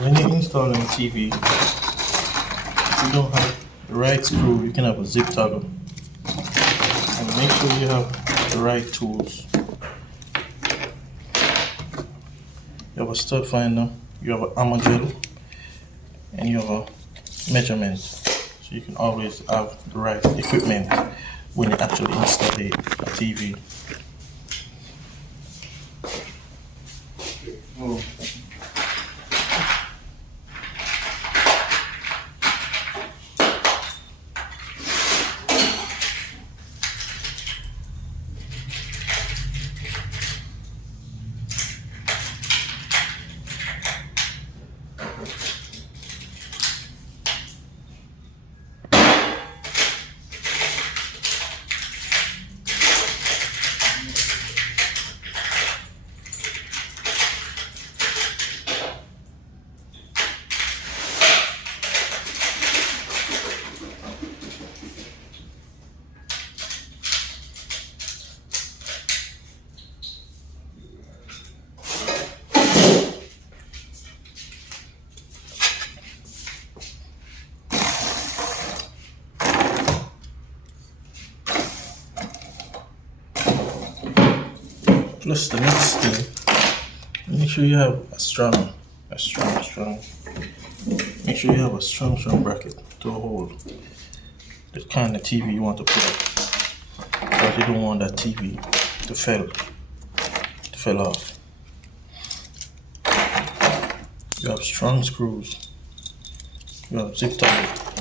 When you're installing a TV, if you don't have the right screw, you can have a zip toggle. And make sure you have the right tools. You have a stud finder, you have an armor gel, and you have a measurement. So you can always have the right equipment when you actually install a TV. Oh. Plus the next thing, make sure you have a strong. Make sure you have a strong bracket to hold the kind of TV you want to put up. Because you don't want that TV to fall off. You have strong screws. You have zip tie.